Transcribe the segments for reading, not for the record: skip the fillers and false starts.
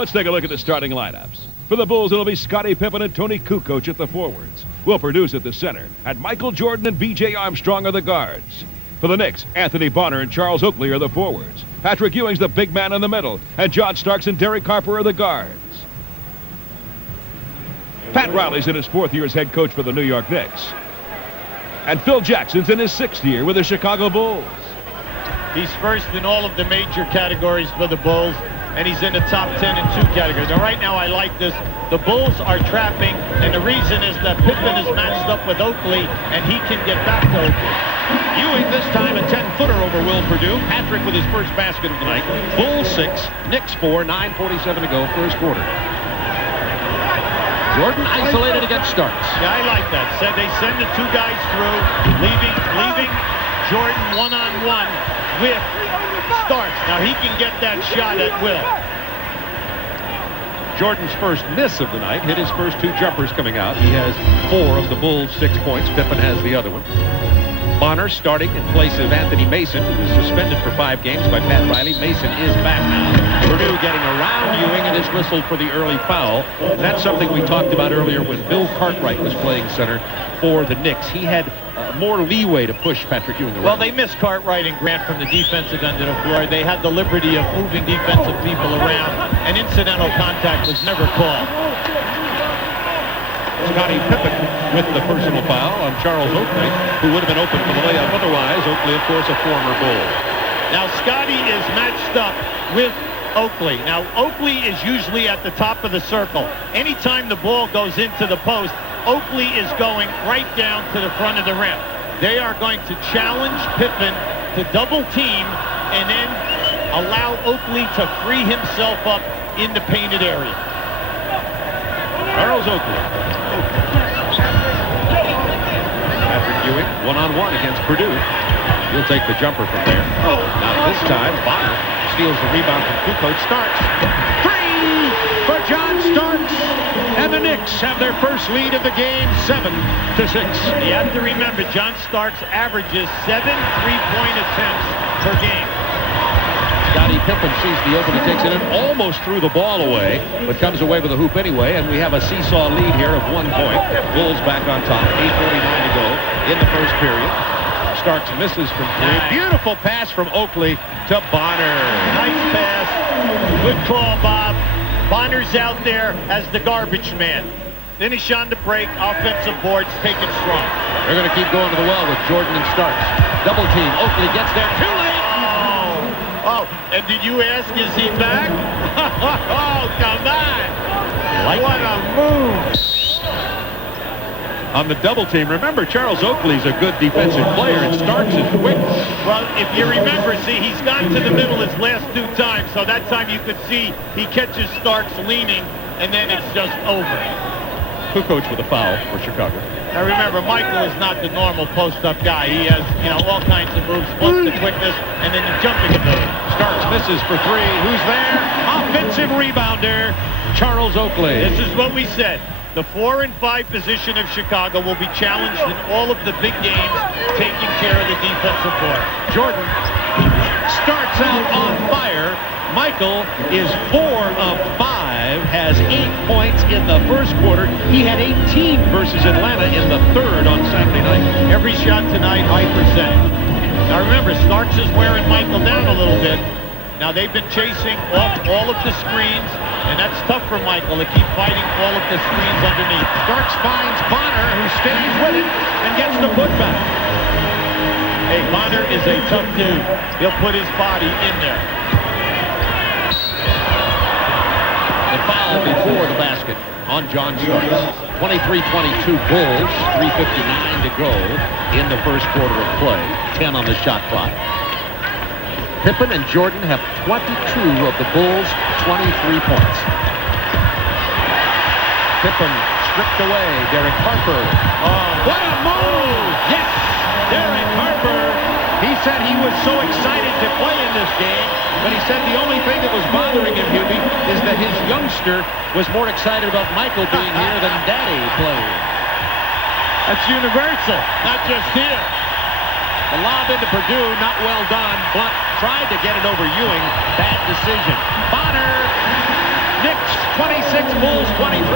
Let's take a look at the starting lineups. For the Bulls, it'll be Scottie Pippen and Tony Kukoc at the forwards. Will Produce at the center. And Michael Jordan and B.J. Armstrong are the guards. For the Knicks, Anthony Bonner and Charles Oakley are the forwards. Patrick Ewing's the big man in the middle. And John Starks and Derek Harper are the guards. Pat Riley's in his 4th year as head coach for the New York Knicks. And Phil Jackson's in his 6th year with the Chicago Bulls. He's first in all of the major categories for the Bulls, and he's in the top 10 in 2 categories. Now, right now, I like this. The Bulls are trapping, and the reason is that Pippen is matched up with Oakley, and he can get back to Oakley. Ewing this time a 10-footer over Will Purdue. Patrick with his first basket of the night. Bulls 6, Knicks 4, 9:47 to go, first quarter. Jordan isolated against Starks. Yeah, I like that. So they send the 2 guys through, leaving Jordan one-on-one with Starks. Now he can get that shot at will. Jordan's first miss of the night, hit his first 2 jumpers coming out. He has 4 of the Bulls' 6 points. Pippen has the other one. Bonner starting in place of Anthony Mason, who was suspended for 5 games by Pat Riley. Mason is back now. Purdue getting around Ewing and is whistled for the early foul. That's something we talked about earlier when Bill Cartwright was playing center for the Knicks. He had more leeway to push Patrick Ewing around. Well, they missed Cartwright and Grant from the defensive end of the floor. They had the liberty of moving defensive people around, and incidental contact was never called. Scottie Pippen with the personal foul on Charles Oakley, who would have been open for the layup otherwise. Oakley, of course, a former Bull. Now, Scottie is matched up with Oakley. Now, Oakley is usually at the top of the circle. Anytime the ball goes into the post, Oakley is going right down to the front of the rim. They are going to challenge Pippen to double team and then allow Oakley to free himself up in the painted area. Charles Oakley. Patrick Ewing, one-on-one against Purdue. He'll take the jumper from there. Oh, not this time. Bonner steals the rebound from Kukoc. Starks. 3 for John Starks. And the Knicks have their first lead of the game, 7-6. You have to remember, John Starks averages 7 3-point attempts per game. Scottie Pippen sees the opening, takes it in, almost threw the ball away, but comes away with a hoop anyway, and we have a seesaw lead here of 1 point. Bulls back on top, 8:49 to go in the first period. Starks misses from 3. Beautiful pass from Oakley to Bonner. Nice pass. Good call, Bob. Bonner's out there as the garbage man. Finish on the break, offensive boards taken strong. They're going to keep going to the well with Jordan and Starks. Double team. Oakley gets there too late. Oh, and did you ask, is he back? Oh, come on. What a move. On the double team, remember, Charles Oakley's a good defensive player, and Starks is quick. Well, if you remember, see, he's gone to the middle his last 2 times, so that time you could see he catches Starks leaning, and then it's just over. Kukoc with a foul for Chicago. Now remember, Michael is not the normal post-up guy. He has, all kinds of moves, plus the quickness, and then the jumping ability. Starks misses for 3. Who's there? Offensive rebounder, Charles Oakley. This is what we said. The 4 and 5 position of Chicago will be challenged in all of the big games, taking care of the defensive board. Jordan starts out on fire. Michael is 4 of 5, has 8 points in the first quarter. He had 18 versus Atlanta in the 3rd on Saturday night. Every shot tonight, high percentage. Now remember, Starks is wearing Michael down a little bit. Now they've been chasing off all of the screens, and that's tough for Michael to keep fighting all of the screens underneath. Starks finds Bonner, who stays with it and gets the putback. Hey, Bonner is a tough dude. He'll put his body in there. The foul before the basket on John Starks. 23-22 Bulls, 3:59 to go in the first quarter of play. 10 on the shot clock. Pippen and Jordan have 22 of the Bulls' 23 points. Pippen stripped away. Derek Harper. Oh, what a move! Yes! Derek Harper. He said he was so excited to play in this game, but he said the only thing that was bothering him, Hubie, is that his youngster was more excited about Michael being here than Daddy playing. That's universal, not just here. The lob into Purdue, not well done. Blunt tried to get it over Ewing. Bad decision. Bonner. Knicks 26, Bulls 23.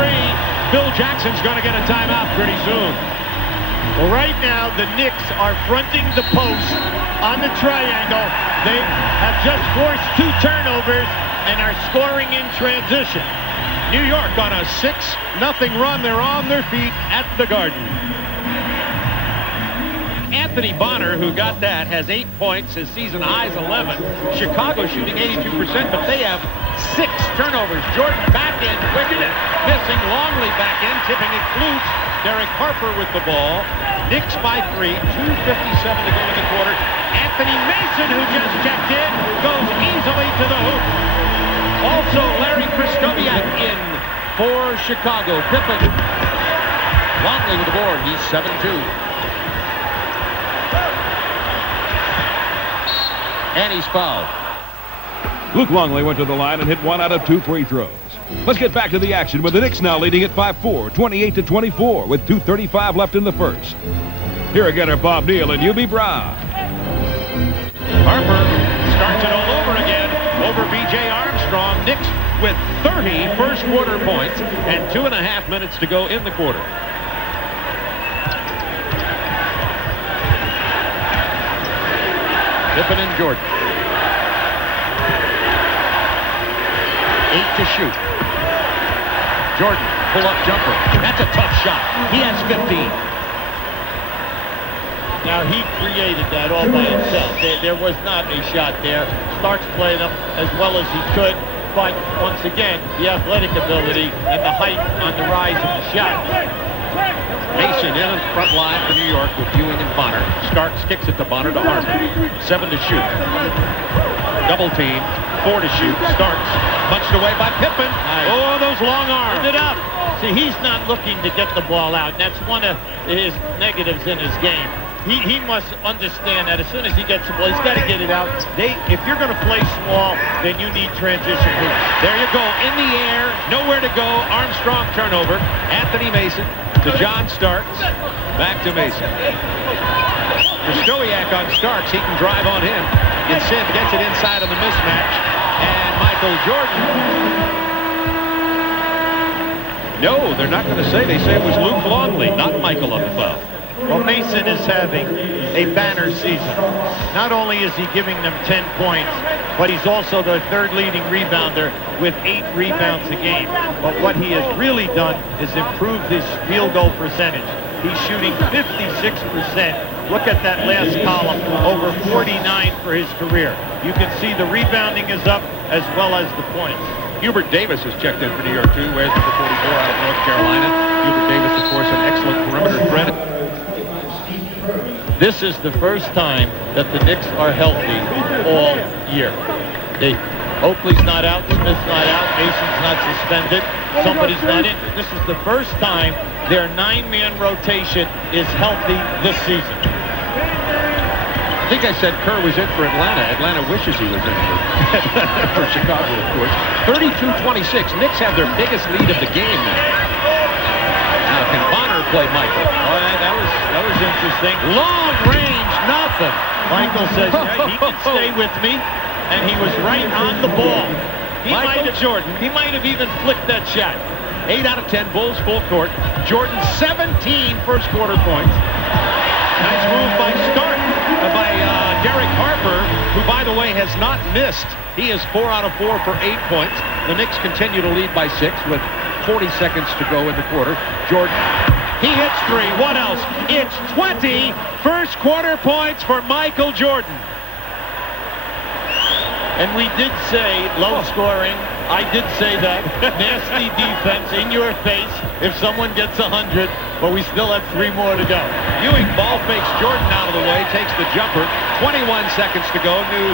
Bill Jackson's going to get a timeout pretty soon. Well, right now, the Knicks are fronting the post on the triangle. They have just forced 2 turnovers and are scoring in transition. New York on a 6-0 run. They're on their feet at the Garden. Anthony Bonner, who got that, has 8 points. His season high is 11. Chicago shooting 82%, but they have 6 turnovers. Jordan back in, quick it, missing. Longley back in, tipping it loose. Derek Harper with the ball. Knicks by 3, 2:57 to go in the quarter. Anthony Mason, who just checked in, goes easily to the hoop. Also, Larry Kristoviak in for Chicago. Pippen. Longley with the board. He's 7-2. And he's fouled. Luke Longley went to the line and hit 1 out of 2 free throws. Let's get back to the action with the Knicks now leading it by 4, 28-24, with 2:35 left in the first. Here again are Bob Neal and UB Brown. Harper starts it all over again over B.J. Armstrong. Knicks with 30 first quarter points and 2.5 minutes to go in the quarter. Pippen and Jordan. 8 to shoot. Jordan, pull-up jumper. That's a tough shot. He has 15. Now, he created that all by himself. There was not a shot there. Starks played him as well as he could, but once again, the athletic ability and the height on the rise of the shot. Mason in the front line for New York with Ewing and Bonner. Starks kicks it to Bonner to Harper. 7 to shoot. Double team. 4 to shoot. Starks punched away by Pippen. Nice. Oh, those long arms. It up. See, he's not looking to get the ball out. And that's one of his negatives in his game. He must understand that as soon as he gets the ball, he's got to get it out. If you're going to play small, then you need transition hoops. There you go. In the air. Nowhere to go. Armstrong turnover. Anthony Mason to John Starks. Back to Mason. Kristoviak on Starks. He can drive on him. Gets it inside on the mismatch. And Michael Jordan. No, they're not going to say. They say it was Luke Longley, not Michael on the foul. Well, Mason is having a banner season. Not only is he giving them 10 points, but he's also the 3rd leading rebounder with 8 rebounds a game. But what he has really done is improved his field goal percentage. He's shooting 56%. Look at that last column, over 49 for his career. You can see the rebounding is up as well as the points. Hubert Davis has checked in for New York, too. Wears number 44 out of North Carolina. Hubert Davis, of course, an excellent perimeter threat. This is the first time that the Knicks are healthy all year. Oakley's not out, Smith's not out, Mason's not suspended, somebody's not injured. This is the first time their 9-man rotation is healthy this season. I think I said Kerr was in for Atlanta. Atlanta wishes he was in for Chicago, of course. 32-26. Knicks have their biggest lead of the game now. Now, can Bonner play Michael? Oh, that was interesting. Long range, nothing. Michael says, yeah, he can stay with me, and he was right on the ball. He might have even flicked that shot. 8 out of 10 Bulls full court. Jordan 17 first quarter points. Nice move by Derek Harper, who, by the way, has not missed. He is 4 out of 4 for 8 points. The Knicks continue to lead by 6 with 40 seconds to go in the quarter. Jordan, he hits 3. What else? It's 20 first quarter points for Michael Jordan. And we did say low scoring. I did say that. Nasty defense in your face if someone gets 100, but we still have 3 more to go. Ewing ball fakes Jordan out of the way, takes the jumper. 21 seconds to go. New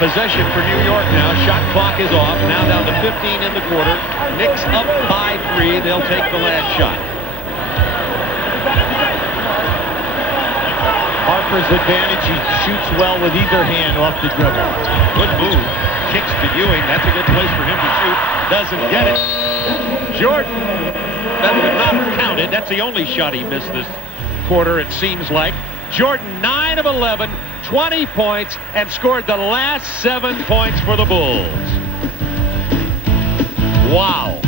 possession for New York now. Shot clock is off. Now down to 15 in the quarter. Knicks up by 3. They'll take the last shot. Harper's advantage. He shoots well with either hand off the dribble. Good move. Kicks to Ewing. That's a good place for him to shoot. Doesn't get it. Jordan. That would not have counted. That's the only shot he missed this quarter, it seems like. Jordan, 9 of 11, 20 points, and scored the last 7 points for the Bulls. Wow.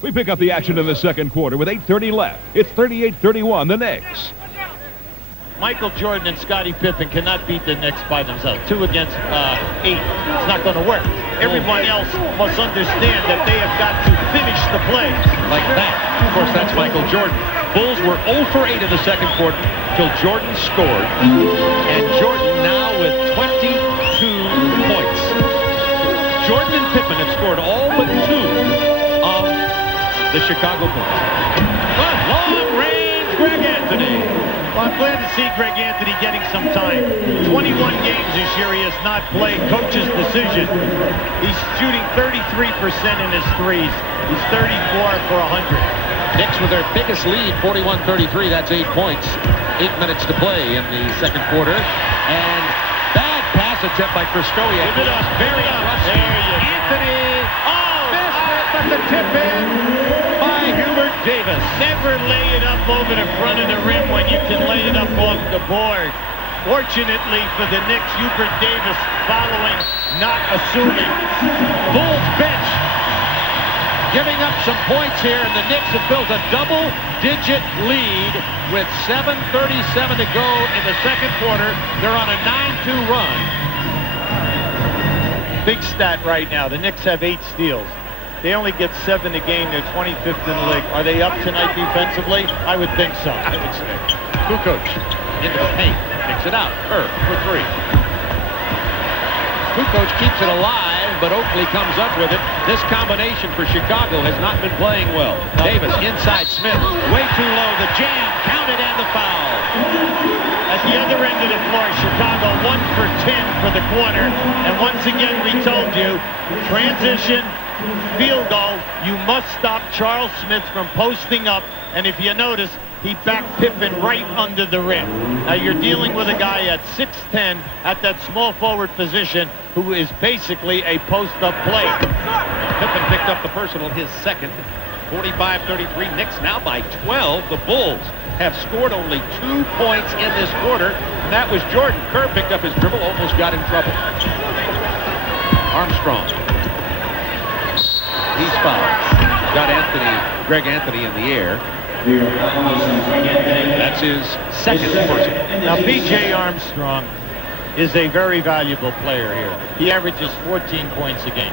We pick up the action in the second quarter with 8:30 left. It's 38-31, the Knicks. Michael Jordan and Scottie Pippen cannot beat the Knicks by themselves. 2 against 8. It's not going to work. Everyone else must understand that they have got to finish the play. Like that. Of course, that's Michael Jordan. Bulls were 0 for 8 in the second quarter till Jordan scored. And Jordan now with 22 points. Jordan and Pippen have scored all but 2 of the Chicago Bulls. But long range, Greg Anthony. Well, I'm glad to see Greg Anthony getting some time. 21 games this year he has not played. Coach's decision. He's shooting 33% in his threes. He's 34 for 100. Knicks with their biggest lead, 41-33. That's 8 points. 8 minutes to play in the second quarter. And bad pass attempt by Christoia. Give it up. Very rusty. Anthony. Oh, missed it, but the tip in by Hubert Davis. Never lay it up over the front of the rim when you can lay it up off the board. Fortunately for the Knicks, Hubert Davis following, not assuming. Bulls bench giving up some points here, and the Knicks have built a double-digit lead with 7:37 to go in the second quarter. They're on a 9-2 run. Big stat right now. The Knicks have 8 steals. They only get 7 a game. They're 25th in the league. Are they up tonight defensively? I would think so. I would say. Kukoc into the paint. Kicks it out. Herb for 3. Kukoc keeps it alive, but Oakley comes up with it. This combination for Chicago has not been playing well. Davis inside Smith. Way too low. The jam. Counted and the foul. At the other end of the floor, Chicago 1 for 10 for the quarter. And once again, we told you, transition, field goal, you must stop Charles Smith from posting up. And if you notice, he backed Pippen right under the rim. Now you're dealing with a guy at 6'10" at that small forward position who is basically a post-up player. Pippen picked up the personal, his second. 45-33, Knicks now by 12. The Bulls have scored only 2 points in this quarter, and that was Jordan. Kerr picked up his dribble, almost got in trouble. Armstrong. He's fouled. Got Greg Anthony in the air. That's his second personal. Now B.J. Armstrong is a very valuable player here. He averages 14 points a game.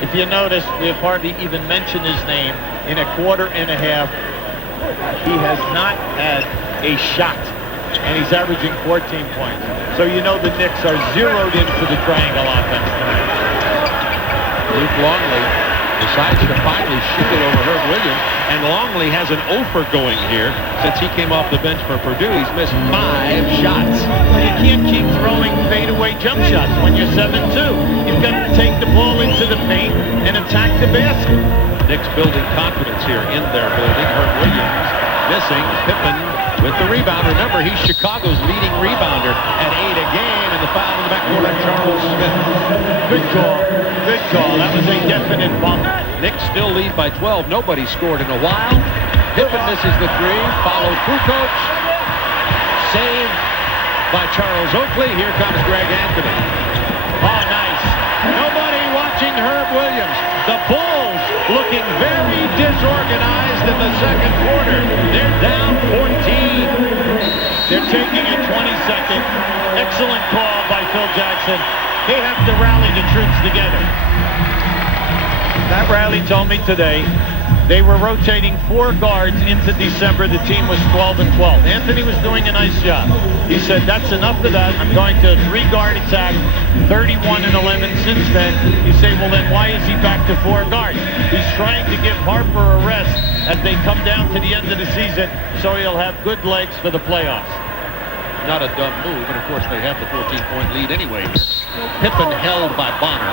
If you notice, we have hardly even mentioned his name in a quarter and a half. He has not had a shot, and he's averaging 14 points. So you know the Knicks are zeroed into the triangle offense tonight. Luke Longley decides to finally ship it over Herb Williams, and Longley has an offer going here since he came off the bench for Purdue. He's missed 5 shots. You can't keep throwing fadeaway jump shots when you're 7-2. You've got to take the ball into the paint and attack the basket. Knicks building confidence here in their building. Herb Williams missing. Pippen with the rebound. Remember, he's Chicago's leading rebounder at 8 a game, and the foul in the backcourt on Charles Smith. Good call. Good call. That was a definite bump. Knicks still lead by 12. Nobody scored in a while. Pippen misses the 3. Followed Kukoc. Saved by Charles Oakley. Here comes Greg Anthony. Oh, nice. Nobody watching Herb Williams. The Bulls looking very disorganized in the second quarter. They're down 14. They're taking a 20-second. Excellent call by Phil Jackson. They have to rally the troops together. Pat Riley told me today they were rotating 4 guards into December. The team was 12-12. Anthony was doing a nice job. He said, that's enough of that. I'm going to 3-guard attack, 31-11 since then. You say, well, then why is he back to 4 guards? He's trying to give Harper a rest as they come down to the end of the season, so he'll have good legs for the playoffs. not a dumb move, and of course they have the 14-point lead anyway. Pippen held by Bonner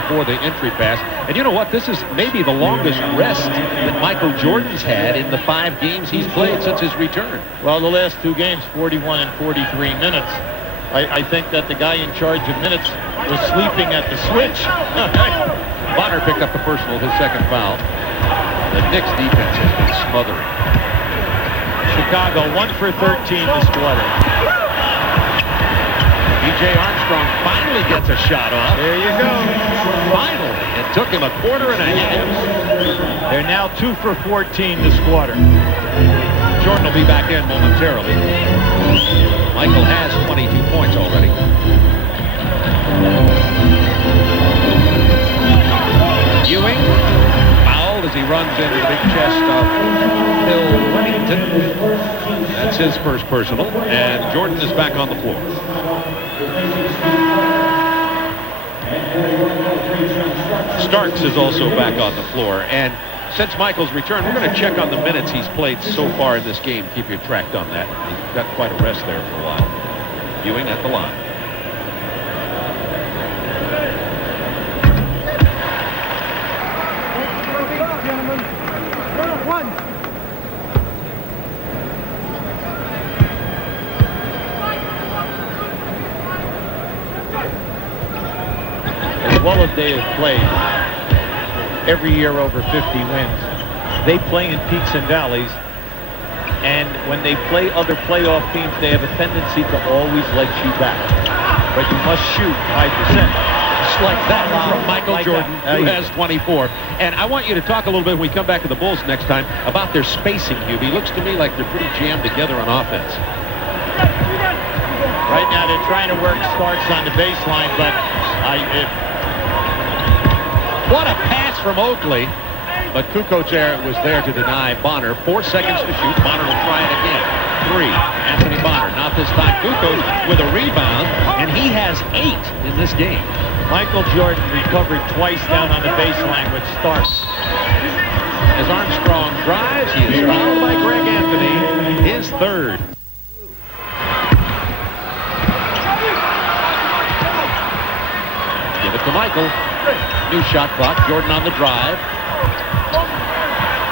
before the entry pass. And you know what? This is maybe the longest rest that Michael Jordan's had in the 5 games he's played since his return. Well, the last 2 games, 41 and 43 minutes. I think that the guy in charge of minutes was sleeping at the switch. Bonner picked up the personal, his second foul. The Knicks defense has been smothering. Chicago 1 for 13 this quarter. B.J. Armstrong finally gets a shot off. There you go. Finally. It took him a quarter and a half. They're now 2 for 14 this quarter. Jordan will be back in momentarily. Michael has 22 points already. Ewing fouled as he runs into the big chest of Bill Wennington. That's his first personal, and Jordan is back on the floor. Starks is also back on the floor, and since Michael's return, we're going to check on the minutes he's played so far in this game. Keep you tracked on that. He's got quite a rest there for a while. Ewing at the line. As well as they have played every year over 50 wins, they play in peaks and valleys, and when they play other playoff teams, they have a tendency to always let you back. But you must shoot high percent. Just like that from Michael Jordan, who has 24. And I want you to talk a little bit when we come back to the Bulls next time about their spacing, Hubie. Looks to me like they're pretty jammed together on offense. Right now they're trying to work Starks on the baseline, but what a pass from Oakley. But Kukoc was there to deny Bonner. 4 seconds to shoot. Bonner will try it again. 3. Anthony Bonner. Not this time. Kukoc with a rebound, and he has 8 in this game. Michael Jordan recovered twice down on the baseline with Starks. As Armstrong drives, he is fouled by Greg Anthony. His third. Give it to Michael. New shot clock. Jordan on the drive.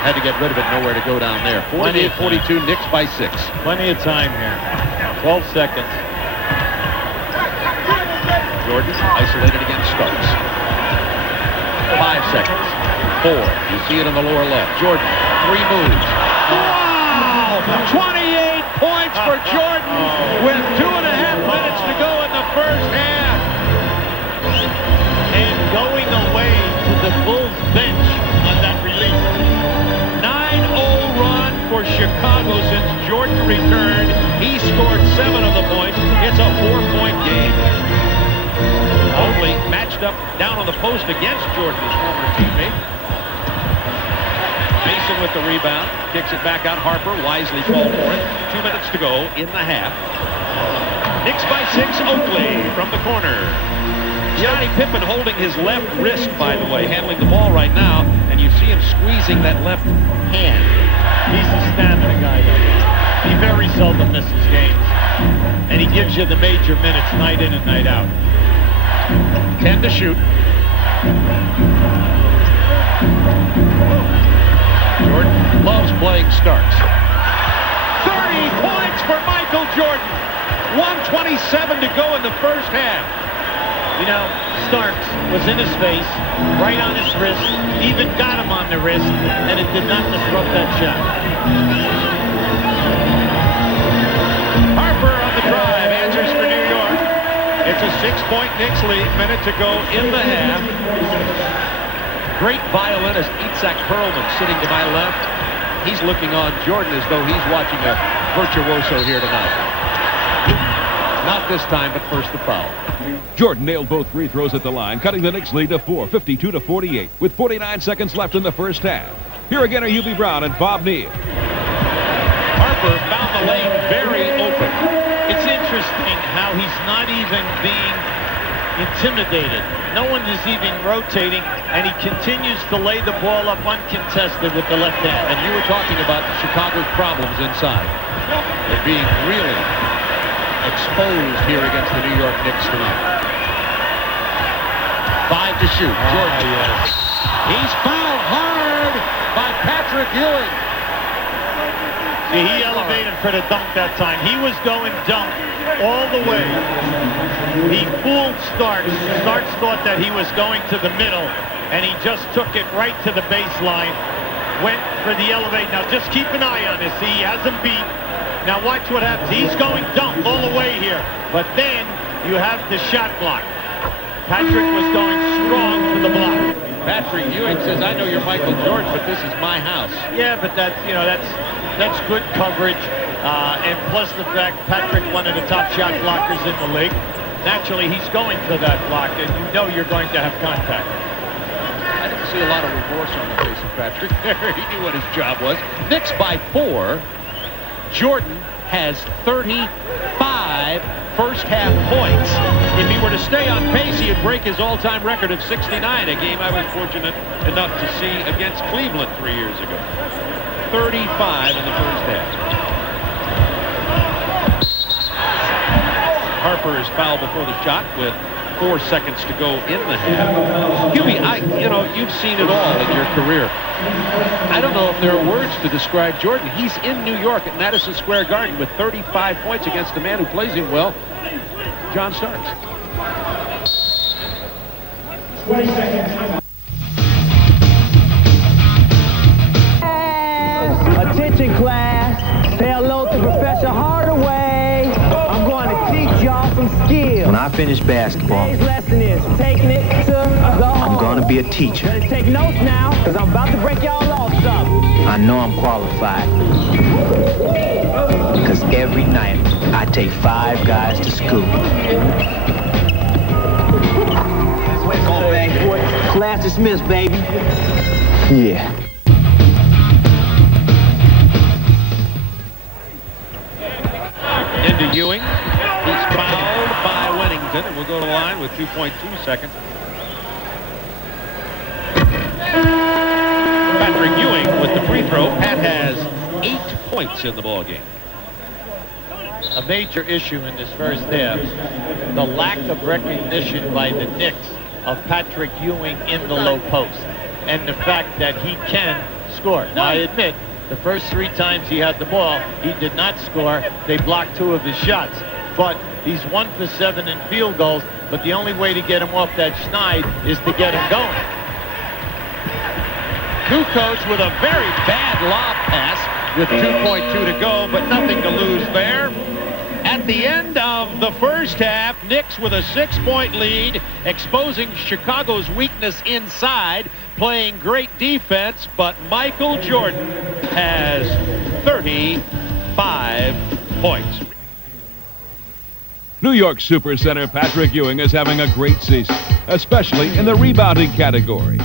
Had to get rid of it. Nowhere to go down there. 48-42. Knicks by 6. Plenty of time here. 12 seconds. Jordan isolated against Starks. 5 seconds. 4. You see it in the lower left. Jordan. 3 moves. Wow! 28 points for Jordan with 2.5 minutes to go in the first half. And going away to the Bulls bench on that release. 9-0 run for Chicago since Jordan returned. He scored 7 of the points. It's a 4-point game. Oakley matched up down on the post against Jordan, his former teammate. Mason with the rebound. Kicks it back out. Harper wisely called for it. 2 minutes to go in the half. Knicks by 6. Oakley from the corner. Scottie Pippen holding his left wrist, by the way, handling the ball right now, and you see him squeezing that left hand. He's a stamina guy, though. He very seldom misses games, and he gives you the major minutes night in and night out. 10 to shoot. Jordan loves playing Starks. 30 points for Michael Jordan. 1:27 to go in the first half. You know, Starks was in his face, right on his wrist, even got him on the wrist, and it did not disrupt that shot. Harper on the drive, answers for New York. It's a 6-point Knicks lead, minute to go in the half. Great violinist Itzhak Perlman sitting to my left. He's looking on Jordan as though he's watching a virtuoso here tonight. Not this time, but first the foul. Jordan nailed both free throws at the line, cutting the Knicks lead to 4, 52-48, with 49 seconds left in the first half. Here again are Hubie Brown and Bob Neal. Harper found the lane very open. It's interesting how he's not even being intimidated. No one is even rotating, and he continues to lay the ball up uncontested with the left hand. And you were talking about Chicago's problems inside. They're being really exposed here against the New York Knicks tonight. 5 to shoot. Jordan. Yes. He's fouled hard by Patrick Ewing. See, he elevated for the dunk that time. He was going dunk all the way. He fooled Starks. Starks thought that he was going to the middle, and he just took it right to the baseline. Went for the elevate. Now, just keep an eye on this. See, he has him beat. Now, watch what happens. He's going dunk all the way here. But then you have the shot block. Patrick was going strong for the block. Patrick Ewing says, I know you're Michael Jordan, but this is my house. Yeah, but that's good coverage. And plus the fact Patrick, one of the top shot blockers in the league. Naturally, he's going to that block, and you know you're going to have contact. I didn't see a lot of remorse on the face of Patrick there. He knew what his job was. Knicks by 4. Jordan has 35 first-half points. If he were to stay on pace, he would break his all-time record of 69, a game I was fortunate enough to see against Cleveland 3 years ago. 35 in the first half. Harper is fouled before the shot with 4 seconds to go in the half. Huey, you've seen it all in your career. I don't know if there are words to describe Jordan. He's in New York at Madison Square Garden with 35 points against the man who plays him well, John Starks. 20 seconds. Attention class, say hello to Professor Hardaway. I'm going to teach y'all some skills. When I finish basketball, Today's lesson is taking it to the I'm gonna be a teacher. Better take notes now, because I'm about to break y'all off something. I know I'm qualified, because every night I take 5 guys to school. Come on, man. Class dismissed, baby. Yeah. Into Ewing. He's fouled by Wennington, and we'll go to the line with 2.2 seconds. Patrick Ewing with the free throw. Pat has 8 points in the ball game. A major issue in this first half, the lack of recognition by the Knicks of Patrick Ewing in the low post, and the fact that he can score. Now, I admit, the first 3 times he had the ball, he did not score. They blocked 2 of his shots. But he's 1 for 7 in field goals, but the only way to get him off that schneid is to get him going. Kukoc with a very bad lob pass with 2.2 to go, but nothing to lose there. At the end of the first half, Knicks with a 6-point lead, exposing Chicago's weakness inside, playing great defense, but Michael Jordan has 35 points. New York supercenter Patrick Ewing is having a great season, especially in the rebounding category.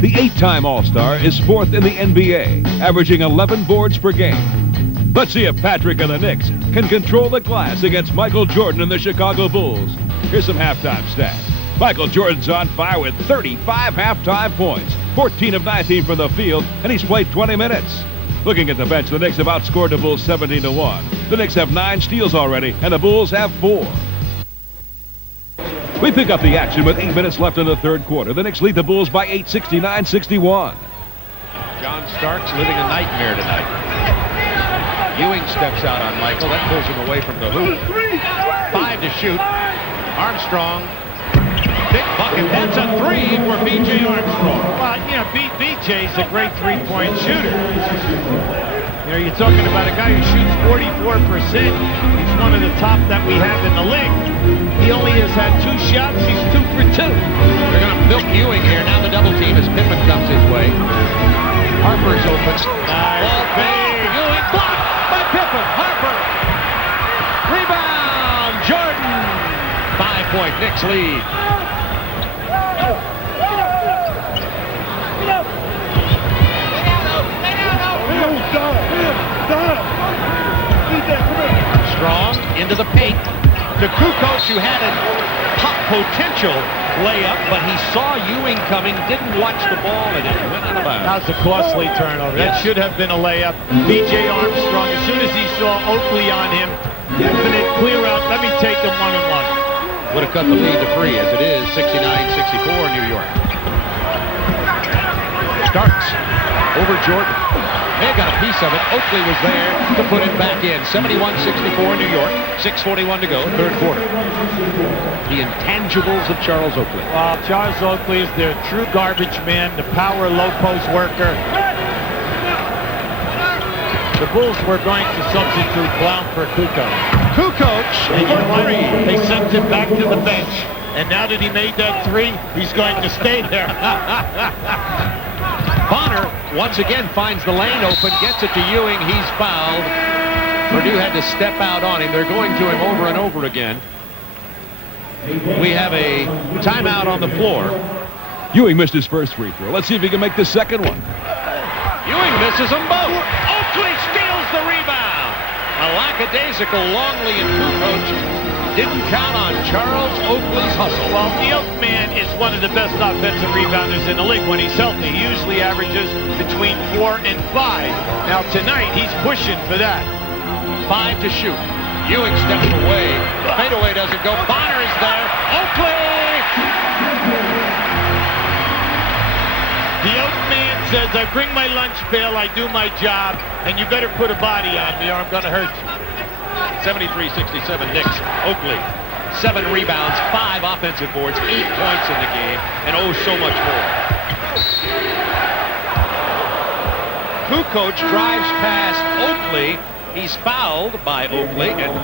The 8-time All-Star is 4th in the NBA, averaging 11 boards per game. Let's see if Patrick and the Knicks can control the glass against Michael Jordan and the Chicago Bulls. Here's some halftime stats. Michael Jordan's on fire with 35 halftime points, 14 of 19 from the field, and he's played 20 minutes. Looking at the bench, the Knicks have outscored the Bulls 17-1. The Knicks have 9 steals already, and the Bulls have 4. We pick up the action with 8 minutes left in the third quarter. The Knicks lead the Bulls by 8, 69-61. John Starks living a nightmare tonight. Ewing steps out on Michael. That pulls him away from the hoop. 5 to shoot. Armstrong. Big bucket. That's a 3 for B.J. Armstrong. Well, B.J.'s a great 3-point shooter. You're talking about a guy who shoots 44%. He's one of the top that we have in the league. He only has had 2 shots. He's 2 for 2. They're going to milk Ewing here. Now the double team as Pippen comes his way. Harper's open. Ball fade. Ewing blocked by Pippen. Harper. Rebound. Jordan. 5-point Knicks lead. Strong into the paint to Kukoc, who had it potential layup, but he saw Ewing coming, didn't watch the ball, and it went out of bounds. That was a costly turnover. That should have been a layup. B.J. Armstrong, as soon as he saw Oakley on him, definite clear out. Let me take them one-on-one. Would have cut the lead to 3 as it is 69-64 New York. Starks over Jordan. They got a piece of it. Oakley was there to put it back in. 71-64 New York. 6:41 to go, third quarter. The intangibles of Charles Oakley. Well, Charles Oakley is their true garbage man, the power low post worker. The Bulls were going to substitute Brown for Kukoc. Kukoc And you know for what? 3. They sent him back to the bench. And now that he made that 3, he's going to stay there. Bonner once again finds the lane open, gets it to Ewing. He's fouled. Purdue had to step out on him. They're going to him over and over again. We have a timeout on the floor. Ewing missed his first free throw. Let's see if he can make the second one. Ewing misses them both. Oakley steals the rebound. A lackadaisical Longley and Kukoc didn't count on Charles Oakley's hustle. Well, the Oak man is one of the best offensive rebounders in the league when he's healthy. He usually averages between 4 and 5. Now tonight, he's pushing for that. 5 to shoot. Ewing steps away. Fadeaway doesn't go. Bonner is there. Oakley! The Oak man says, I bring my lunch pail, I do my job, and you better put a body on me or I'm going to hurt you. 73-67 Knicks. Oakley, 7 rebounds, 5 offensive boards, 8 points in the game, and oh so much more. Kukoc drives past Oakley. He's fouled by Oakley, and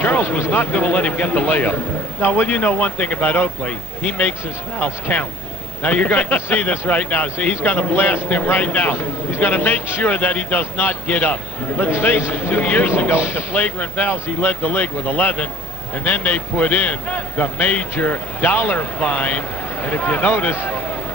Charles was not going to let him get the layup. Now, well, you know one thing about Oakley. He makes his fouls count. Now, you're going to see this right now. See, he's going to blast him right now. He's going to make sure that he does not get up. Let's face it, 2 years ago with the flagrant fouls, he led the league with 11, and then they put in the major dollar fine. And if you notice,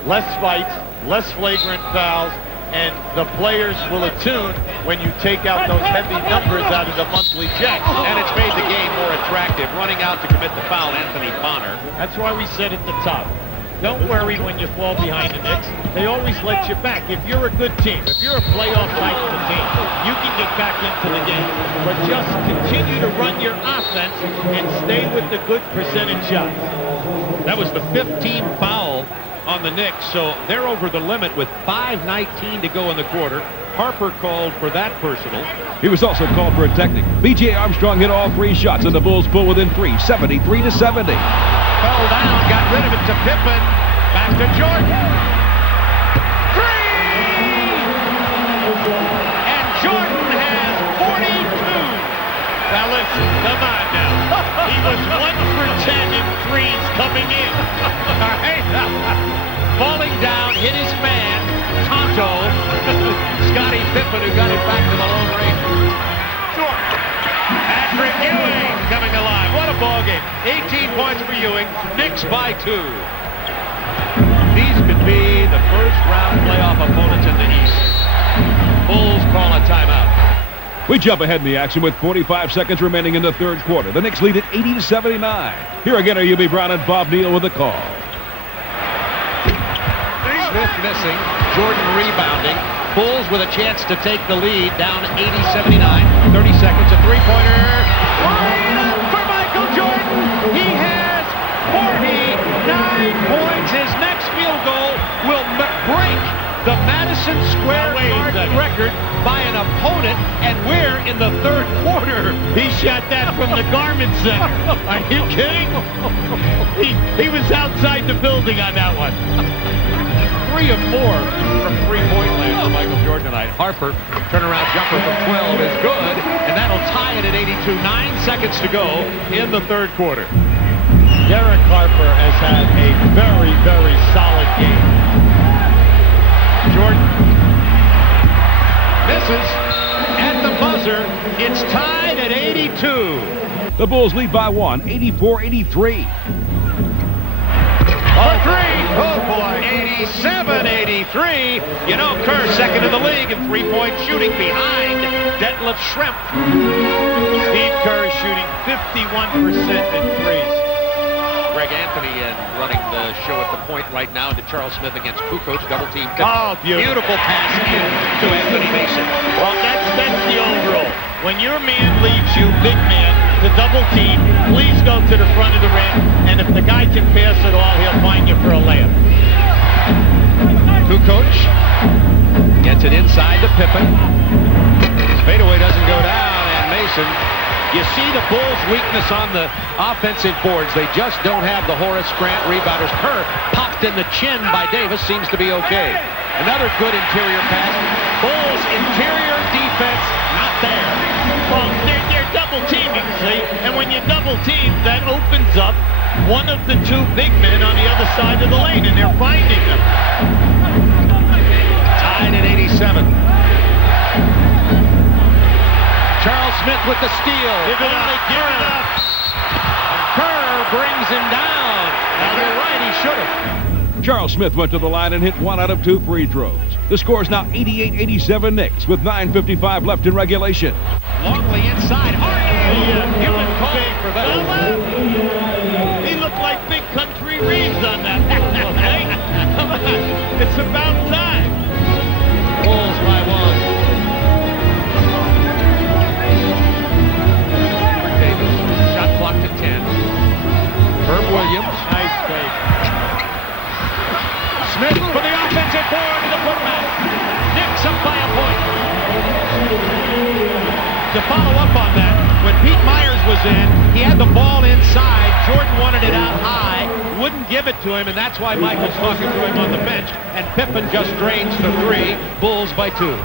less fights, less flagrant fouls, and the players will attune when you take out those heavy numbers out of the monthly check. And it's made the game more attractive. Running out to commit the foul, Anthony Bonner. That's why we said at the top, don't worry when you fall behind the Knicks. They always let you back. If you're a good team, if you're a playoff type of a team, you can get back into the game. But just continue to run your offense and stay with the good percentage shots. That was the 15th foul on the Knicks, so they're over the limit with 5:19 to go in the quarter. Harper called for that personal. He was also called for a technical. B.J. Armstrong hit all 3 shots, and the Bulls pull within 3, 73-70. Fell down, got rid of it to Pippen. Back to Jordan. 3! And Jordan has 42. Now listen, come on now. He was 1 for 10 in threes coming in. All right. Falling down, hit his man, Tonto. Scottie Pippen, who got it back to the Lone Ranger. Patrick Ewing coming alive. What a ball game. 18 points for Ewing. Knicks by 2. These could be the first round playoff opponents in the East. Bulls call a timeout. We jump ahead in the action with 45 seconds remaining in the third quarter. The Knicks lead at 80-79. Here again are Hubie Brown and Bob Neal with the call. Smith missing. Jordan rebounding. Bulls with a chance to take the lead down 80-79. 30 seconds. A three-pointer. For Michael Jordan. He has 49 points. His next field goal will break the Madison Square Garden record by an opponent, and we're in the third quarter. He shot that from the Garment Center. Are you kidding? He was outside the building on that one. 3 of 4 from three-point land for Michael Jordan tonight. Harper, turnaround jumper from 12 is good, and that'll tie it at 82. 9 seconds to go in the third quarter. Derek Harper has had a very, very solid game. Jordan misses at the buzzer. It's tied at 82. The Bulls lead by 1, 84-83. For 3. Oh, boy. 87-83. You know, Kerr second in the league in three-point shooting behind Detlef Schrempf. Steve Kerr is shooting 51% in threes. Greg Anthony running the show at the point right now to Charles Smith against Kukoc. Double team. Oh, beautiful pass in to Anthony Mason. Well, that's the old rule. When your man leaves you, big man, to double team, please go to the front of the rim, and if the guy can pass it all, he'll find you for a layup. Kukoc gets it inside to Pippen. His fadeaway doesn't go down, and Mason. You see the Bulls' weakness on the offensive boards. They just don't have the Horace Grant rebounders. Kerr popped in the chin by Davis, seems to be okay. Another good interior pass. Bulls' interior defense not there. Well, they're double teaming, see? And when you double team, that opens up one of the two big men on the other side of the lane, and they're finding them. Tied at 87. Charles Smith with the steal. Give it up. Kerr brings him down. Now, you're right, he should have. Charles Smith went to the line and hit 1 out of 2 free throws. The score is now 88-87 Knicks with 9:55 left in regulation. Longley inside. Harden. You would call for that. He looked like Big Country Reeves on that. Come on. It's about time. Bulls by 1. Shot clock to 10. Herb Williams. Nice fake. Smith for the offensive board to the putback. Knicks up by a point. To follow up on that, when Pete Myers was in, he had the ball inside. Jordan wanted it out high, wouldn't give it to him, and that's why Michael's talking to him on the bench. And Pippen just drains the 3. Bulls by 2.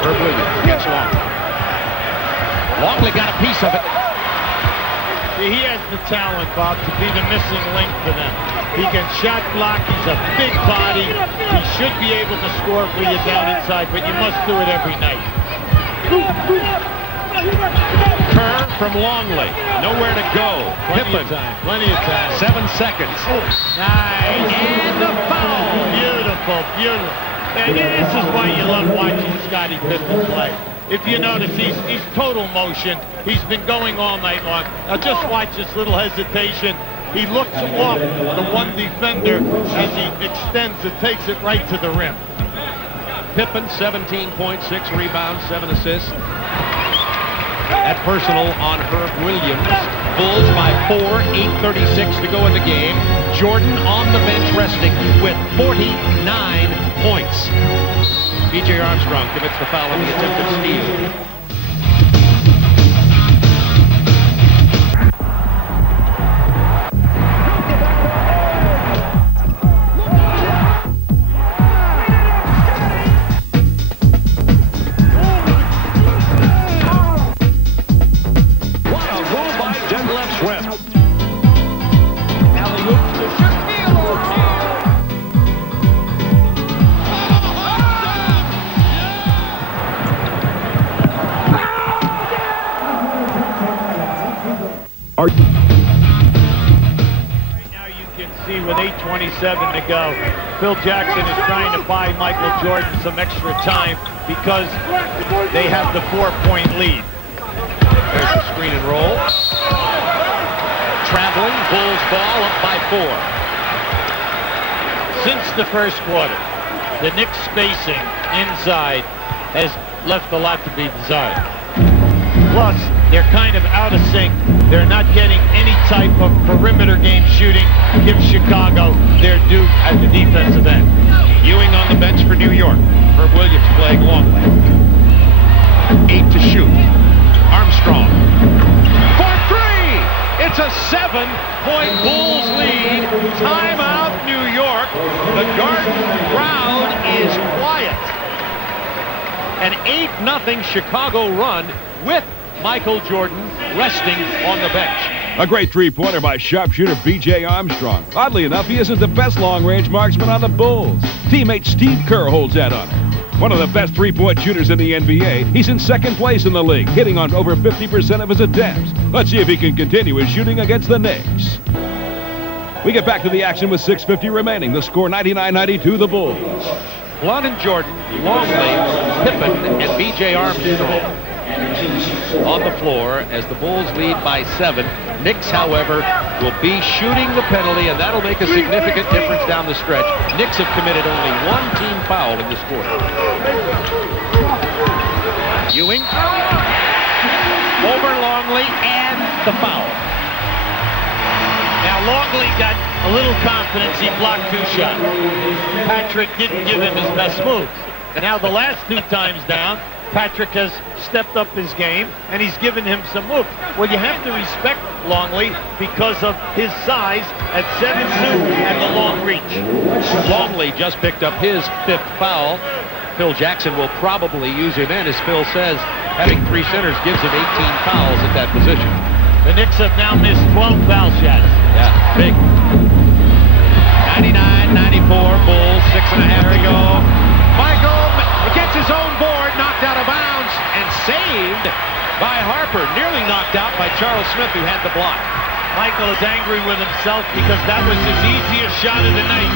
Herb Williams gets Longley got a piece of it. See, he has the talent, Bob, to be the missing link for them. He can shot block. He's a big body. He should be able to score for you down inside, but you must do it every night. Kerr from Longley. Nowhere to go. Pippen. Plenty of time. 7 seconds. Nice. And the foul. Beautiful. And this is why you love watching Scottie Pippen play. If you notice, he's total motion. He's been going all night long. Now just watch this little hesitation. He looks off the one defender as he extends it, takes it right to the rim. Pippen, 17.6 rebounds, 7 assists. That personal on Herb Williams. Bulls by 4, 8:36 to go in the game. Jordan on the bench resting with 49 points. B.J. Armstrong commits the foul on the attempted steal. Right now you can see with 8:27 to go, Phil Jackson is trying to buy Michael Jordan some extra time because they have the 4-point lead. There's the screen and roll. Traveling, Bulls ball up by 4. Since the first quarter, the Knicks spacing inside has left a lot to be desired. Plus, they're kind of out of sync. They're not getting any type of perimeter game shooting. Give Chicago their due at the defensive end. Ewing on the bench for New York. Herb Williams playing Longley. 8 to shoot. Armstrong. For 3! It's a 7-point Bulls lead. Timeout, New York. The Garden crowd is quiet. An 8-0 Chicago run with Michael Jordan resting on the bench. A great three-pointer by sharpshooter B.J. Armstrong. Oddly enough, he isn't the best long-range marksman on the Bulls. Teammate Steve Kerr holds that on him. One of the best three-point shooters in the NBA, he's in second place in the league, hitting on over 50% of his attempts. Let's see if he can continue his shooting against the Knicks. We get back to the action with 6:50 remaining. The score 99-92, the Bulls. Blunt and Jordan, Longley, Pippen, and B.J. Armstrong on the floor as the Bulls lead by 7. Knicks, however, will be shooting the penalty, and that'll make a significant difference down the stretch. Knicks have committed only one team foul in this quarter. Ewing over Longley and the foul. Now Longley got a little confidence. He blocked 2 shots. Patrick didn't give him his best moves. Now the last 2 times down, Patrick has stepped up his game, and he's given him some moves. Well, you have to respect Longley because of his size at 7'2" and the long reach. Longley just picked up his 5th foul. Phil Jackson will probably use him in, as Phil says, having 3 centers gives him 18 fouls at that position. The Knicks have now missed 12 foul shots. Yeah, big. 99-94 Bulls, 6.5 to go. Michael gets his own board, knocked out of bounds, and saved by Harper. Nearly knocked out by Charles Smith, who had the block. Michael is angry with himself because that was his easiest shot of the night.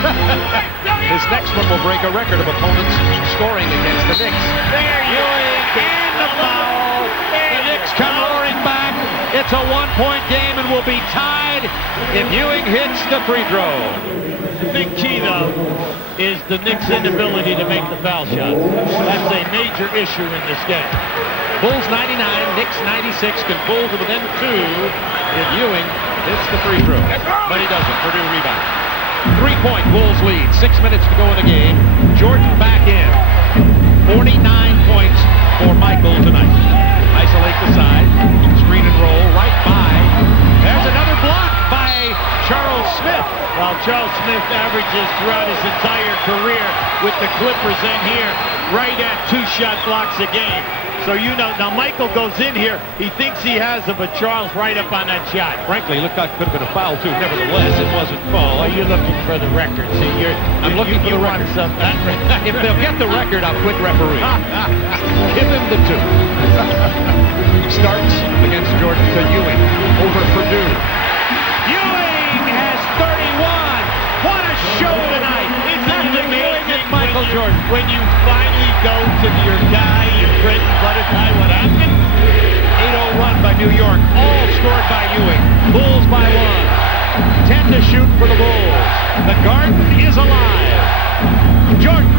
His next one will break a record of opponents scoring against the Knicks. There Ewing and the foul. The Knicks come roaring back. It's a 1-point game and will be tied if Ewing hits the free throw. The big key, though, is the Knicks' inability to make the foul shot. That's a major issue in this game. Bulls 99, Knicks 96, can pull to within 2 if Ewing hits the free throw. But he doesn't. Purdue rebound. 3-point Bulls lead. 6 minutes to go in the game. Jordan back in. 49 points for Michael tonight. Isolate the side. Screen and roll right by. There's another block by Charles Smith. While Charles Smith averages throughout his entire career with the Clippers in here right at 2-shot blocks a game. So you know, now Michael goes in here, he thinks he has it, but Charles right up on that shot. Frankly, looked like it could have been a foul too. Nevertheless, it wasn't foul. Well, you're looking for the record. See, I'm looking for the record. If they'll get the record, I'll quit referee. Give him the 2. Starts against Jordan to Ewing over Purdue. Ewing has 31. What a show tonight. Isn't it amazing Michael Jordan. When you finally go to your guy, your bread and butter guy, what happened? 8-0 run by New York, all scored by Ewing. Bulls by 1. 10 to shoot for the Bulls. The Garden is alive. Jordan,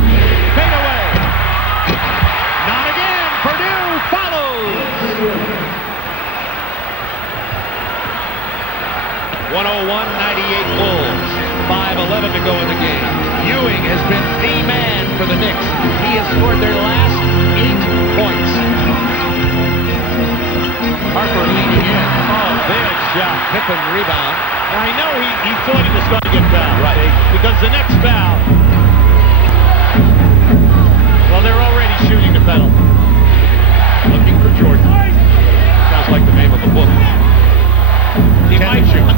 fade away. Not again. Purdue follows. 101-98 Bulls. 5:11 to go in the game. Ewing has been the man for the Knicks. He has scored their last 8 points. Harper leading in. Oh, big shot. Pippen rebound. Now, I know he thought he was going to get fouled. Right. Because the next foul, well, they're already shooting the penalty. Looking for Jordan. Sounds like the name of the book.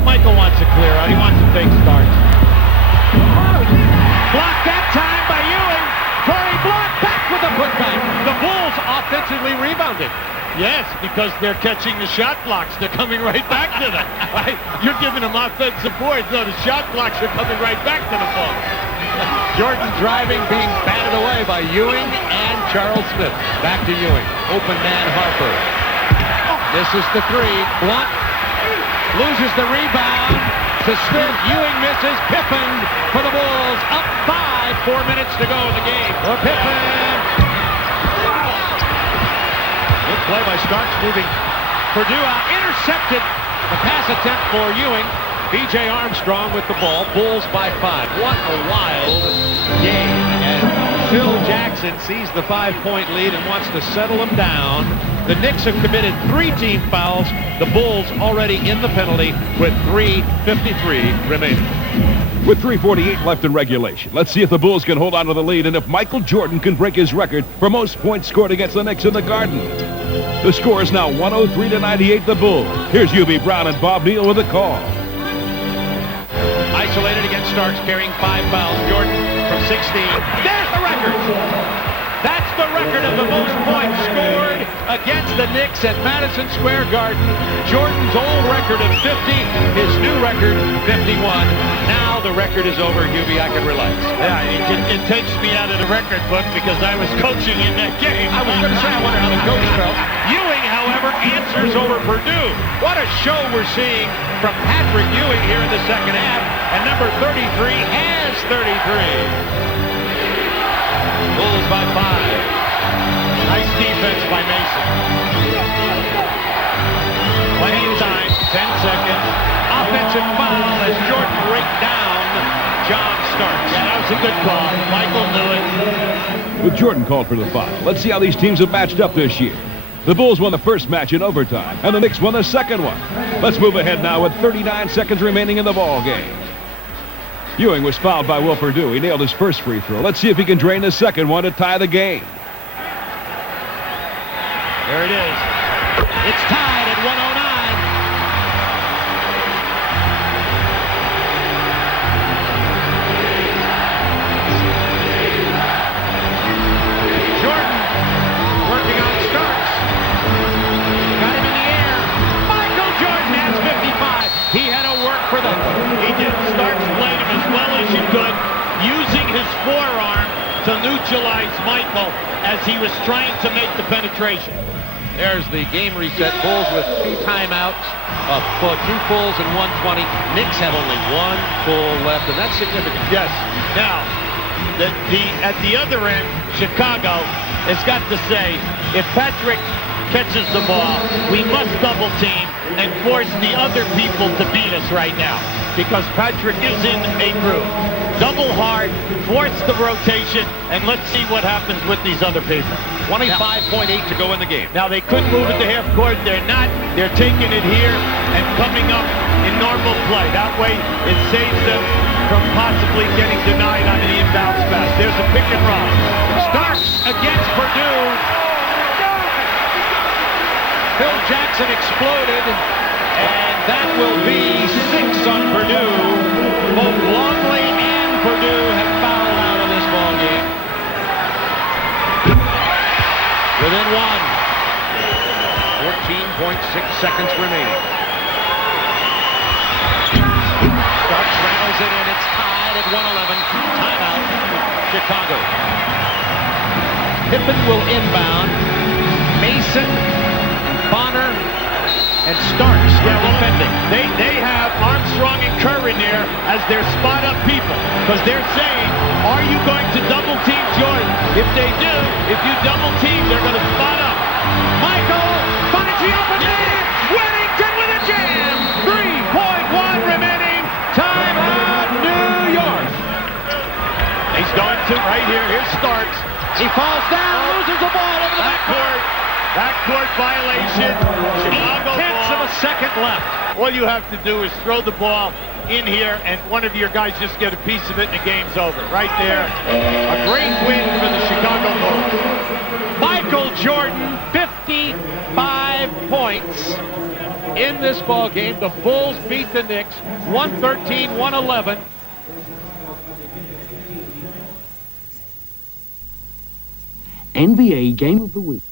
Michael wants to clear out. He wants to fake starts. Blocked that time by Ewing. Corey blocked back with a putback. The Bulls offensively rebounded. Yes, because they're catching the shot blocks. They're coming right back to them. Right? You're giving them offensive boards. No, the shot blocks are coming right back to the ball. Jordan driving, being batted away by Ewing and Charles Smith. Back to Ewing. Open man Harper. This is the 3. Blunt loses the rebound to Smith. Ewing misses. Pippen for the Bulls. Up 5. 4 minutes to go in the game. Pippen. Good play by Starks, moving Purdue out. Intercepted. The pass attempt for Ewing. B.J. Armstrong with the ball. Bulls by 5. What a wild game. And Phil Jackson sees the 5-point lead and wants to settle them down. The Knicks have committed 3 team fouls. The Bulls already in the penalty with 3:53 remaining. With 3:48 left in regulation, let's see if the Bulls can hold on to the lead and if Michael Jordan can break his record for most points scored against the Knicks in the Garden. The score is now 103-98 the Bulls. Here's UB Brown and Bob Neal with a call. Isolated against Starks, carrying 5 fouls. Jordan from 16. There's the record. That's the record of the most points scored against the Knicks at Madison Square Garden. Jordan's old record of 50, his new record 51. Now the record is over, Hubie. I can relax. Yeah, it takes me out of the record book because I was coaching in that game. I was going to say, I wonder how the coach felt. Ewing, however, answers over Purdue. What a show we're seeing from Patrick Ewing here in the second half. And number 33 has 33. Bulls by 5. Nice defense by Mason. Plenty of time, 10 seconds. Offensive foul as Jordan raked down John Starks. Yeah, that was a good call. Michael knew it. With Jordan called for the foul, let's see how these teams have matched up this year. The Bulls won the first match in overtime, and the Knicks won the second one. Let's move ahead now with 39 seconds remaining in the ball game. Ewing was fouled by Will Perdue. He nailed his first free throw. Let's see if he can drain the second one to tie the game. There it is. It's tied at 109. Jordan working on Starks. Got him in the air. Michael Jordan has 55. He had to work for that one. He did. Starks played him as well as you could, using his forearm to neutralize Michael as he was trying to make the penetration. There's the game reset. Bulls with 2 timeouts, 2 fulls and 1:20. Knicks have only 1 full left, and that's significant. Yes. Now, at the other end, Chicago has got to say, if Patrick catches the ball, we must double team and force the other people to beat us right now, because Patrick is in a groove. Double hard, force the rotation, and let's see what happens with these other people. 25.8 to go in the game. Now, they could move it to half court. They're not. They're taking it here and coming up in normal play. That way, it saves them from possibly getting denied on the inbounds pass. There's a pick and roll. Starks against Purdue. Phil Jackson exploded, and that will be 6 on Purdue. Both Longley and Purdue have fouled out of this ball game. Within 1. 14.6 seconds remaining. Starks rattles it in. It's tied at 111. Timeout, Chicago. Pippen will inbound. Mason, Bonner, and Starks are defending. They have Armstrong and Kerr in there as their spot-up people, because they're saying, are you going to double-team Jordan? If they do, if you double-team, they're going to spot up. Michael finds the open man. Whittington with a jam. 3.1 remaining. Timeout, New York. He's going to right here. Here's Starks. He falls down, loses the ball over the backcourt. Backcourt violation. Chicago 0.8 of a second left. All you have to do is throw the ball in here, and one of your guys just get a piece of it, and the game's over. Right there. A great win for the Chicago Bulls. Michael Jordan, 55 points in this ball game. The Bulls beat the Knicks 113-111. NBA Game of the Week.